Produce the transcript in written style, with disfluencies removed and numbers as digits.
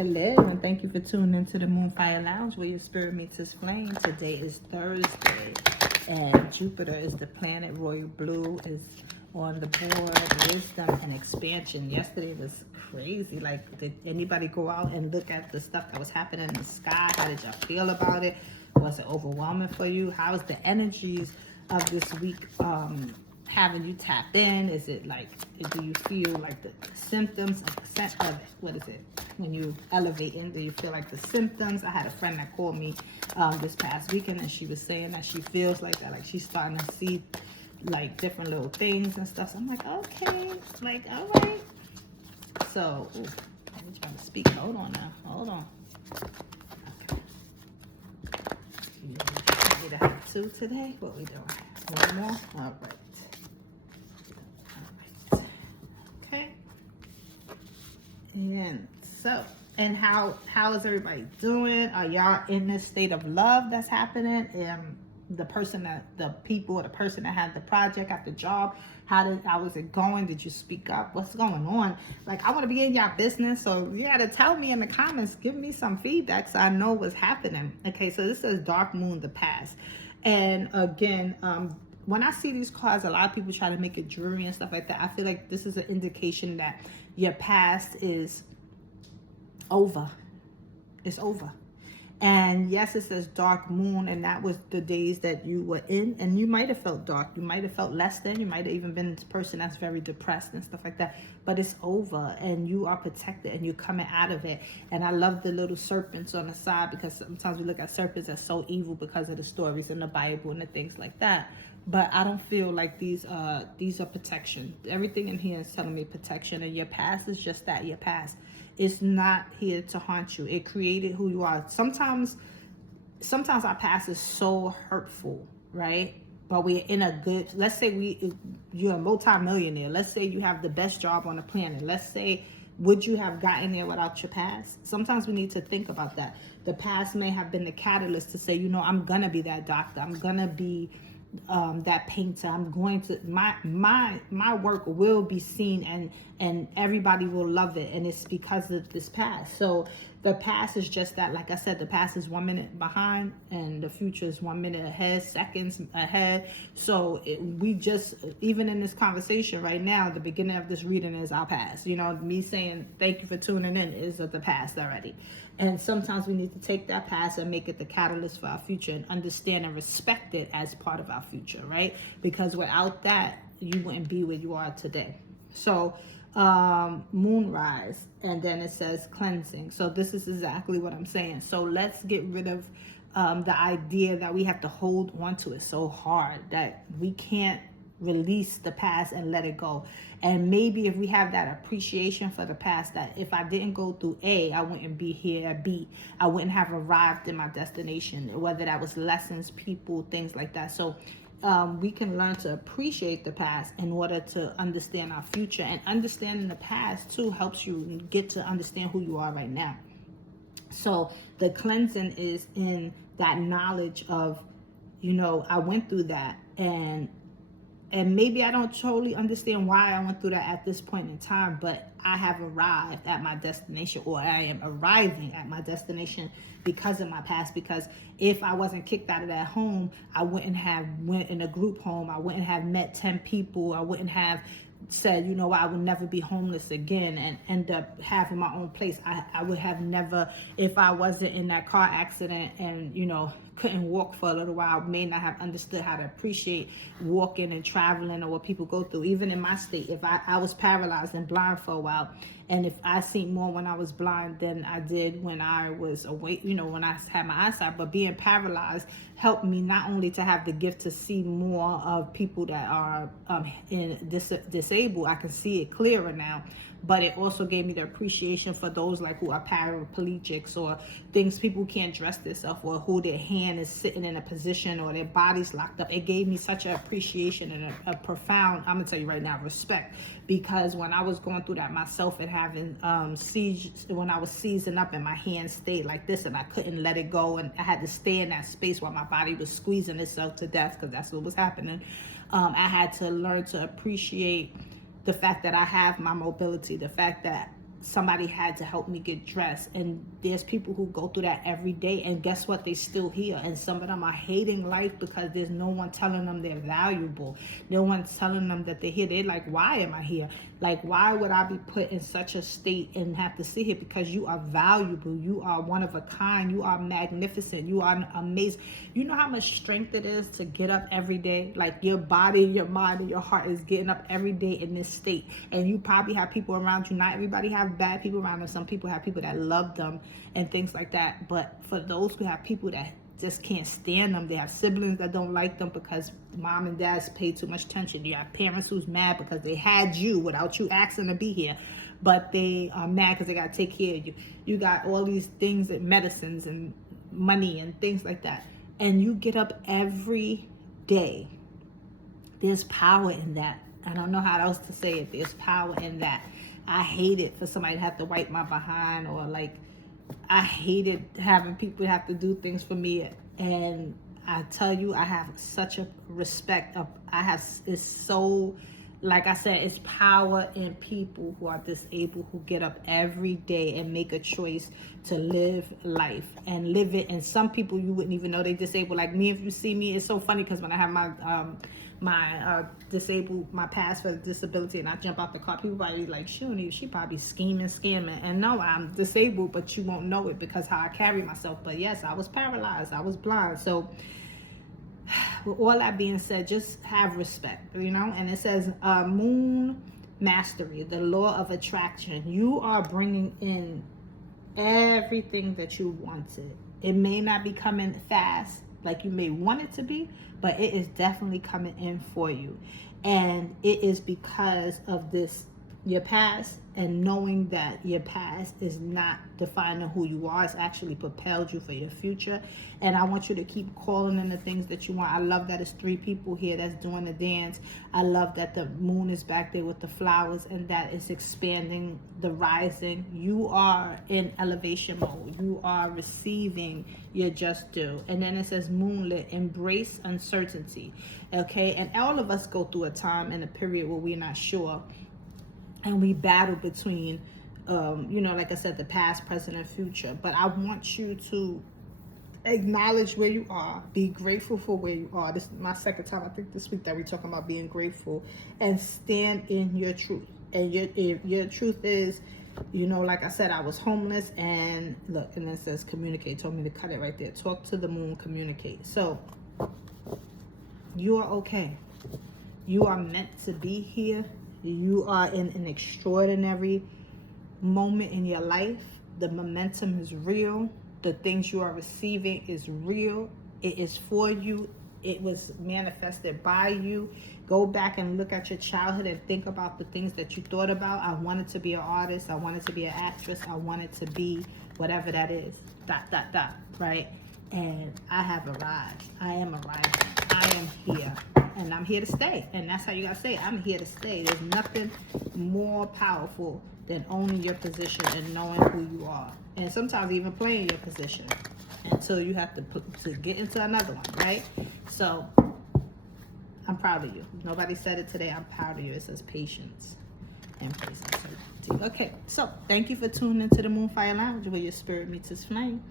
Hello, and thank you for tuning into the Moonfire Lounge where your spirit meets its flame. Today is Thursday, and Jupiter is the planet. Royal Blue is on the board. Wisdom and expansion. Yesterday was crazy. Like, did anybody go out and look at the stuff that was happening in the sky? How did y'all feel about it? Was it overwhelming for you? How is the energies of this week having you tap in? Is it like, do you feel like the symptoms of what is it, when you elevating, do you feel like the symptoms? I had a friend that called me this past weekend, and she was saying that she feels like that, like she's starting to see like different little things and stuff. So I'm like, okay, like, all right. So let me try to speak. Hold on now, hold on. Okay. You want me to have two today? What we doing? One more? All right. Okay. And so, and how is everybody doing? Are y'all in this state of love that's happening? The person that, the people or the person that had the project at the job, how is it going? Did you speak up? What's going on? Like, I want to be in y'all business, so you got to tell me in the comments, give me some feedback so I know what's happening. Okay, so this says Dark Moon, the past. And again, when I see these cards, a lot of people try to make it jewelry and stuff like that. I feel like this is an indication that your past is over. It's over. And yes, it says dark moon, and that was the days that you were in, and you might have felt dark, you might have felt less than, you might have even been this person that's very depressed and stuff like that, but it's over, and you are protected, and you're coming out of it. And I love the little serpents on the side, because sometimes we look at serpents as so evil because of the stories in the Bible and the things like that. But I don't feel like these are protection. Everything in here is telling me protection, and your past is just that, your past. It's not here to haunt you. It created who you are. Sometimes our past is so hurtful, right? But we're in a good, let's say you're a multi-millionaire. Let's say you have the best job on the planet. Let's say, would you have gotten there without your past? Sometimes we need to think about that. The past may have been the catalyst to say, you know, I'm gonna be that doctor. I'm gonna be that painter. I'm going to, my work will be seen, and everybody will love it, and it's because of this past. So the past is just that. Like I said, the past is 1 minute behind, and the future is 1 minute ahead, seconds ahead. So we just, even in this conversation right now, the beginning of this reading is our past. You know, me saying thank you for tuning in is of the past already. And sometimes we need to take that past and make it the catalyst for our future, and understand and respect it as part of our future, right? Because without that, you wouldn't be where you are today. So moonrise, and then it says cleansing. So this is exactly what I'm saying. So let's get rid of the idea that we have to hold on to it so hard, that we can't release the past and let it go. And maybe if we have that appreciation for the past, that if I didn't go through A, I wouldn't be here at B. I wouldn't have arrived in my destination, whether that was lessons, people, things like that. So we can learn to appreciate the past in order to understand our future. And understanding the past too helps you get to understand who you are right now. So the cleansing is in that knowledge of, you know, I went through that, and maybe I don't totally understand why I went through that at this point in time, but I have arrived at my destination, or I am arriving at my destination because of my past. Because if I wasn't kicked out of that home, I wouldn't have went in a group home. I wouldn't have met 10 people. I wouldn't have said, you know what, I would never be homeless again and end up having my own place. I would have never, if I wasn't in that car accident and, you know, couldn't walk for a little while, I may not have understood how to appreciate walking and traveling, or what people go through. Even in my state, if I was paralyzed and blind for a while, and if I seen more when I was blind than I did when I was awake, you know, when I had my eyesight. But being paralyzed helped me not only to have the gift to see more of people that are disabled. I can see it clearer now. But it also gave me the appreciation for those like who are paraplegics, or things people can't dress themselves, or who their hand is sitting in a position, or their body's locked up. It gave me such an appreciation and a profound, I'm gonna tell you right now, respect. Because when I was going through that myself and having seizures, when I was seizing up and my hand stayed like this and I couldn't let it go, and I had to stay in that space while my body was squeezing itself to death, because that's what was happening. I had to learn to appreciate the fact that I have my mobility, the fact that somebody had to help me get dressed. And there's people who go through that every day, and guess what, they still here. And some of them are hating life because there's no one telling them they're valuable, no one telling them that they're here. They're like, why am I here? Like, why would I be put in such a state and have to sit here? Because you are valuable, you are one of a kind, you are magnificent, you are amazing. You know how much strength it is to get up every day? Like, your body, your mind, and your heart is getting up every day in this state. And you probably have people around you. Not everybody have bad people around them. Some people have people that love them and things like that. But for those who have people that just can't stand them, they have siblings that don't like them because mom and dad's pay too much attention. You have parents who's mad because they had you without you asking to be here, but they are mad because they got to take care of you. You got all these things and medicines and money and things like that, and you get up every day. There's power in that. I don't know how else to say it. There's power in that. I hate it for somebody to have to wipe my behind, or like, I hated having people have to do things for me. And I tell you, I have such a respect of, it's so, like I said, it's power in people who are disabled, who get up every day and make a choice to live life and live it. And some people, you wouldn't even know they disabled. Like me, if you see me, it's so funny because when I have my pass for disability and I jump out the car, people probably like, she probably scheming, scamming. And no, I'm disabled, but you won't know it because how I carry myself. But yes, I was paralyzed, I was blind. So with all that being said, just have respect, And it says moon mastery, the law of attraction. You are bringing in everything that you wanted. It may not be coming fast like you may want it to be, but it is definitely coming in for you. And it is because of this, your past, and knowing that your past is not defining who you are. It's actually propelled you for your future. And I want you to keep calling in the things that you want. I love that it's 3 people here that's doing the dance. I love that the moon is back there with the flowers, and that is expanding the rising. You are in elevation mode. You are receiving your just due. And then it says moonlit, embrace uncertainty. Okay, and all of us go through a time and a period where we're not sure, and we battle between like I said, the past, present, and future. But I want you to acknowledge where you are, be grateful for where you are. This is my second time, I think, this week that we're talking about being grateful, and stand in your truth. And your truth is, like I said, I was homeless, and look, and it says communicate, told me to cut it right there. Talk to the moon, communicate. So you are okay. You are meant to be here. You are in an extraordinary moment in your life. The momentum is real. The things you are receiving is real. It is for you. It was manifested by you. Go back and look at your childhood and think about the things that you thought about. I wanted to be an artist. I wanted to be an actress. I wanted to be whatever that is. ... Right? And I have arrived. I am arriving. I am here. And I'm here to stay. And that's how you gotta say it. I'm here to stay. There's nothing more powerful than owning your position and knowing who you are. And sometimes even playing your position until you have to get into another one, right? So I'm proud of you. Nobody said it today. I'm proud of you. It says patience and patience. Okay, so thank you for tuning into the Moonfire Lounge, where your spirit meets its flame.